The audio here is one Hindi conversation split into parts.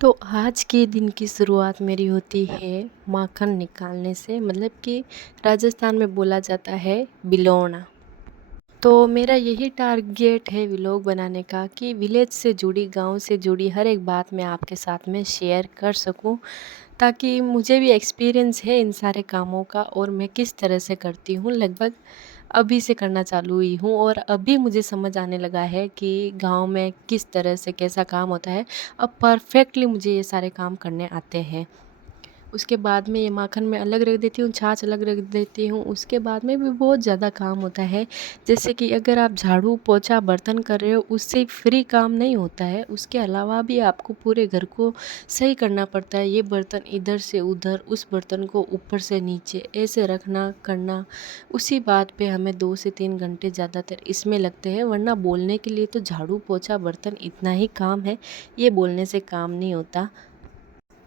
तो आज के दिन की शुरुआत मेरी होती है माखन निकालने से, मतलब कि राजस्थान में बोला जाता है बिलोना। तो मेरा यही टारगेट है व्लॉग बनाने का कि विलेज से जुड़ी, गांव से जुड़ी हर एक बात मैं आपके साथ में शेयर कर सकूं, ताकि मुझे भी एक्सपीरियंस है इन सारे कामों का और मैं किस तरह से करती हूँ। लगभग अभी से करना चालू हुई हूँ और अभी मुझे समझ आने लगा है कि गांव में किस तरह से कैसा काम होता है। अब परफेक्टली मुझे ये सारे काम करने आते हैं। उसके बाद में ये माखन मैं अलग रख देती हूँ, छाछ अलग रख देती हूँ। उसके बाद में भी बहुत ज़्यादा काम होता है। जैसे कि अगर आप झाड़ू पोछा बर्तन कर रहे हो, उससे फ्री काम नहीं होता है, उसके अलावा भी आपको पूरे घर को सही करना पड़ता है। ये बर्तन इधर से उधर, उस बर्तन को ऊपर से नीचे ऐसे रखना करना। उसी बात पे हमें 2 से 3 घंटे ज़्यादातर इसमें लगते हैं, वरना बोलने के लिए तो झाड़ू पोछा बर्तन इतना ही काम है, ये बोलने से काम नहीं होता।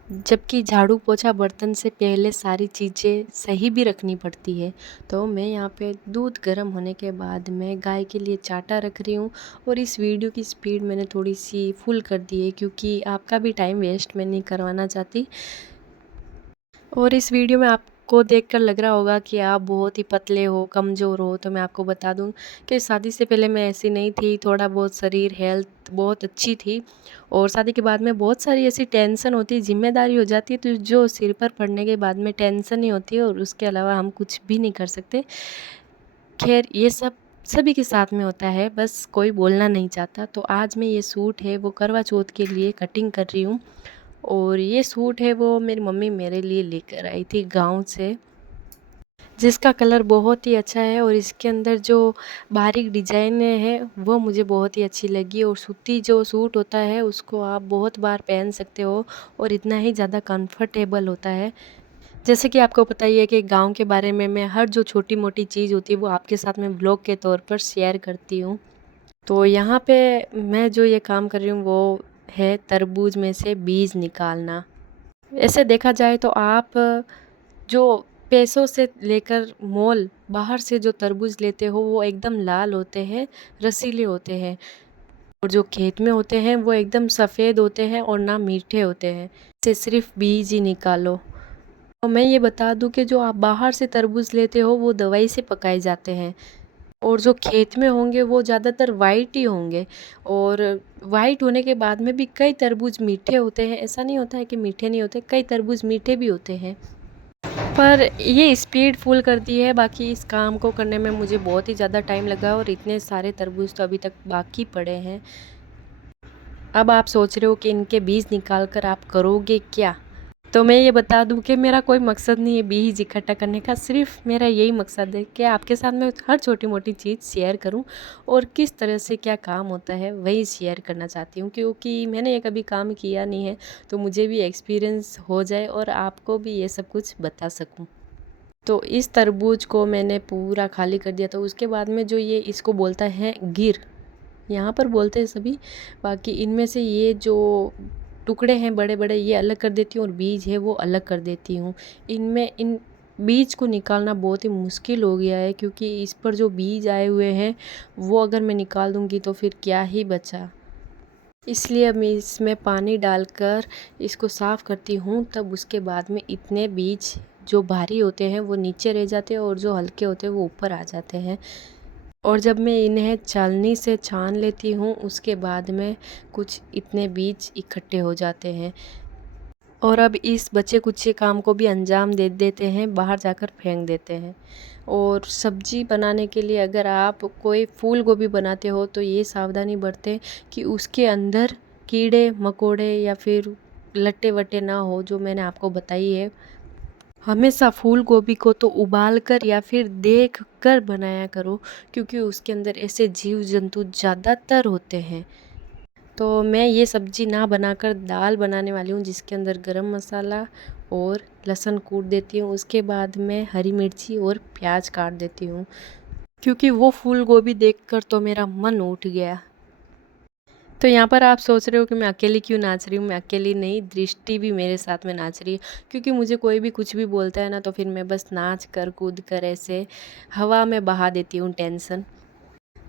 जबकि झाड़ू पोछा बर्तन से पहले सारी चीज़ें सही भी रखनी पड़ती है। तो मैं यहाँ पे दूध गर्म होने के बाद मैं गाय के लिए चाटा रख रही हूँ। और इस वीडियो की स्पीड मैंने थोड़ी सी फुल कर दी है, क्योंकि आपका भी टाइम वेस्ट मैं नहीं करवाना चाहती। और इस वीडियो में आपको देखकर लग रहा होगा कि आप बहुत ही पतले हो, कमज़ोर हो, तो मैं आपको बता दूं कि शादी से पहले मैं ऐसी नहीं थी। थोड़ा बहुत शरीर हेल्थ बहुत अच्छी थी, और शादी के बाद में बहुत सारी ऐसी टेंशन होती है, जिम्मेदारी हो जाती है, तो जो सिर पर पड़ने के बाद में टेंशन नहीं होती है और उसके अलावा हम कुछ भी नहीं कर सकते। खैर, ये सब सभी के साथ में होता है, बस कोई बोलना नहीं चाहता। तो आज मैं ये सूट है वो करवा चौथ के लिए कटिंग कर रही हूँ। और ये सूट है वो मेरी मम्मी मेरे लिए लेकर आई थी गांव से, जिसका कलर बहुत ही अच्छा है। और इसके अंदर जो बारीक डिजाइन है वो मुझे बहुत ही अच्छी लगी। और सूती जो सूट होता है उसको आप बहुत बार पहन सकते हो और इतना ही ज़्यादा कंफर्टेबल होता है। जैसे कि आपको पता ही है कि गांव के बारे में मैं हर जो छोटी मोटी चीज़ होती है वो आपके साथ में ब्लॉग के तौर पर शेयर करती हूँ। तो यहाँ पे मैं जो ये काम कर रही हूँ वो है तरबूज में से बीज निकालना। ऐसे देखा जाए तो आप जो पैसों से लेकर मोल बाहर से जो तरबूज लेते हो वो एकदम लाल होते हैं, रसीले होते हैं। और जो खेत में होते हैं वो एकदम सफ़ेद होते हैं और ना मीठे होते हैं। से सिर्फ बीज ही निकालो। और मैं ये बता दूं कि जो आप बाहर से तरबूज लेते हो वो दवाई से पकाए जाते हैं, और जो खेत में होंगे वो ज़्यादातर वाइट ही होंगे। और वाइट होने के बाद में भी कई तरबूज मीठे होते हैं, ऐसा नहीं होता है कि मीठे नहीं होते, कई तरबूज मीठे भी होते हैं। पर ये स्पीड फुल कर दी है, बाकी इस काम को करने में मुझे बहुत ही ज़्यादा टाइम लगा और इतने सारे तरबूज तो अभी तक बाकी पड़े हैं। अब आप सोच रहे हो कि इनके बीज निकाल कर आप करोगे क्या। तो मैं ये बता दूं कि मेरा कोई मकसद नहीं है बीज इकट्ठा करने का, सिर्फ मेरा यही मकसद है कि आपके साथ मैं हर छोटी मोटी चीज़ शेयर करूं और किस तरह से क्या काम होता है वही शेयर करना चाहती हूं, क्योंकि मैंने ये कभी काम किया नहीं है, तो मुझे भी एक्सपीरियंस हो जाए और आपको भी ये सब कुछ बता सकूं। तो इस तरबूज को मैंने पूरा खाली कर दिया। तो उसके बाद में जो ये इसको बोलता है गिर, यहाँ पर बोलते हैं सभी, बाकी इनमें से ये जो टुकड़े हैं बड़े बड़े ये अलग कर देती हूँ और बीज है वो अलग कर देती हूँ। इनमें इन बीज को निकालना बहुत ही मुश्किल हो गया है, क्योंकि इस पर जो बीज आए हुए हैं वो अगर मैं निकाल दूँगी तो फिर क्या ही बचा। इसलिए अब मैं इसमें पानी डालकर इसको साफ़ करती हूँ, तब उसके बाद में इतने बीज जो भारी होते हैं वो नीचे रह जाते हैं और जो हल्के होते हैं वो ऊपर आ जाते हैं। और जब मैं इन्हें छलनी से छान लेती हूँ उसके बाद में कुछ इतने बीज इकट्ठे हो जाते हैं। और अब इस बचे कुचे काम को भी अंजाम दे देते हैं, बाहर जाकर फेंक देते हैं। और सब्जी बनाने के लिए अगर आप कोई फूल गोभी बनाते हो तो ये सावधानी बरतें कि उसके अंदर कीड़े मकोड़े या फिर लट्टे वट्टे ना हो, जो मैंने आपको बताई है। हमेशा फूल गोभी को तो उबाल कर या फिर देख कर बनाया करो, क्योंकि उसके अंदर ऐसे जीव जंतु ज़्यादातर होते हैं। तो मैं ये सब्ज़ी ना बनाकर दाल बनाने वाली हूँ, जिसके अंदर गरम मसाला और लहसुन कूट देती हूँ। उसके बाद मैं हरी मिर्ची और प्याज काट देती हूँ, क्योंकि वो फूल गोभी देखकर तो मेरा मन उठ गया। तो यहाँ पर आप सोच रहे हो कि मैं अकेली क्यों नाच रही हूँ। मैं अकेली नहीं, दृष्टि भी मेरे साथ में नाच रही है, क्योंकि मुझे कोई भी कुछ भी बोलता है ना तो फिर मैं बस नाच कर कूद कर ऐसे हवा में बहा देती हूँ टेंशन।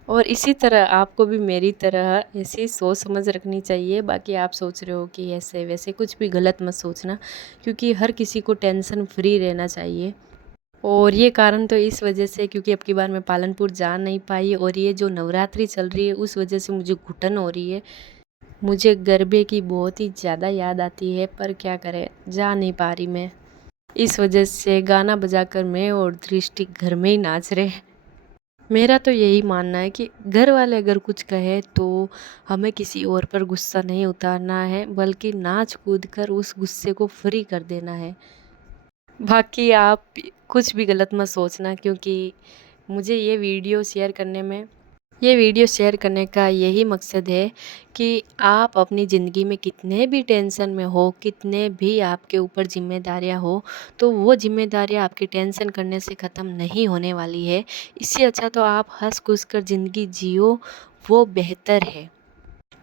और इसी तरह आपको भी मेरी तरह ऐसी सोच समझ रखनी चाहिए। बाकी आप सोच रहे हो कि ऐसे वैसे, कुछ भी गलत मत सोचना, क्योंकि हर किसी को टेंशन फ्री रहना चाहिए। और ये कारण तो इस वजह से, क्योंकि अब की बार मैं पालनपुर जा नहीं पाई और ये जो नवरात्रि चल रही है उस वजह से मुझे घुटन हो रही है। मुझे गरबे की बहुत ही ज़्यादा याद आती है, पर क्या करें, जा नहीं पा रही मैं। इस वजह से गाना बजाकर मैं और दृष्टि घर में ही नाच रहे। मेरा तो यही मानना है कि घर वाले अगर कुछ कहे तो हमें किसी और पर गुस्सा नहीं उतारना है, बल्कि नाच कूद कर उस गुस्से को फ्री कर देना है। बाकी आप कुछ भी गलत मत सोचना, क्योंकि मुझे ये वीडियो शेयर करने का यही मकसद है कि आप अपनी ज़िंदगी में कितने भी टेंशन में हो, कितने भी आपके ऊपर जिम्मेदारियां हो, तो वो जिम्मेदारियां आपकी टेंशन करने से ख़त्म नहीं होने वाली है। इससे अच्छा तो आप हंस खुश कर ज़िंदगी जियो, वो बेहतर है।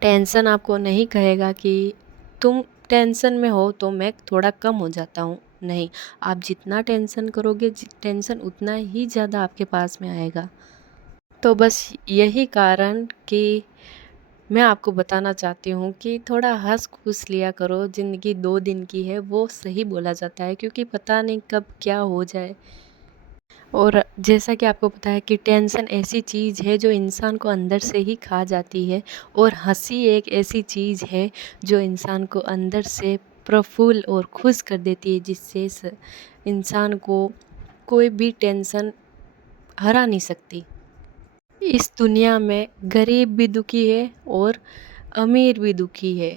टेंशन आपको नहीं कहेगा कि तुम टेंशन में हो तो मैं थोड़ा कम हो जाता हूँ, नहीं। आप जितना टेंशन करोगे, टेंशन उतना ही ज़्यादा आपके पास में आएगा। तो बस यही कारण कि मैं आपको बताना चाहती हूँ कि थोड़ा हंस खुश लिया करो। ज़िंदगी 2 दिन की है, वो सही बोला जाता है, क्योंकि पता नहीं कब क्या हो जाए। और जैसा कि आपको पता है कि टेंशन ऐसी चीज़ है जो इंसान को अंदर से ही खा जाती है, और हंसी एक ऐसी चीज़ है जो इंसान को अंदर से प्रफुल्ल और खुश कर देती है, जिससे इंसान को कोई भी टेंशन हरा नहीं सकती। इस दुनिया में गरीब भी दुखी है और अमीर भी दुखी है।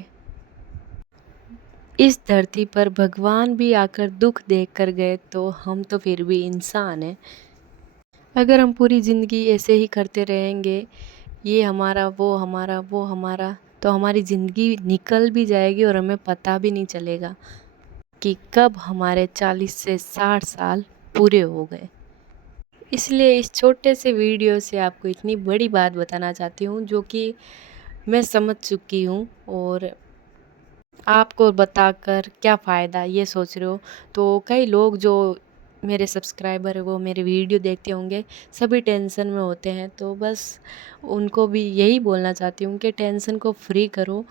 इस धरती पर भगवान भी आकर दुख देख कर गए, तो हम तो फिर भी इंसान हैं। अगर हम पूरी ज़िंदगी ऐसे ही करते रहेंगे, ये हमारा, वो हमारा, तो हमारी ज़िंदगी निकल भी जाएगी और हमें पता भी नहीं चलेगा कि कब हमारे 40 से 60 साल पूरे हो गए। इसलिए इस छोटे से वीडियो से आपको इतनी बड़ी बात बताना चाहती हूँ, जो कि मैं समझ चुकी हूँ। और आपको बताकर क्या फ़ायदा, ये सोच रहे हो। तो कई लोग जो मेरे सब्सक्राइबर है, वो मेरे वीडियो देखते होंगे, सभी टेंशन में होते हैं। तो बस उनको भी यही बोलना चाहती हूँ कि टेंशन को फ्री करो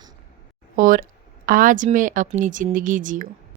और आज में अपनी ज़िंदगी जियो।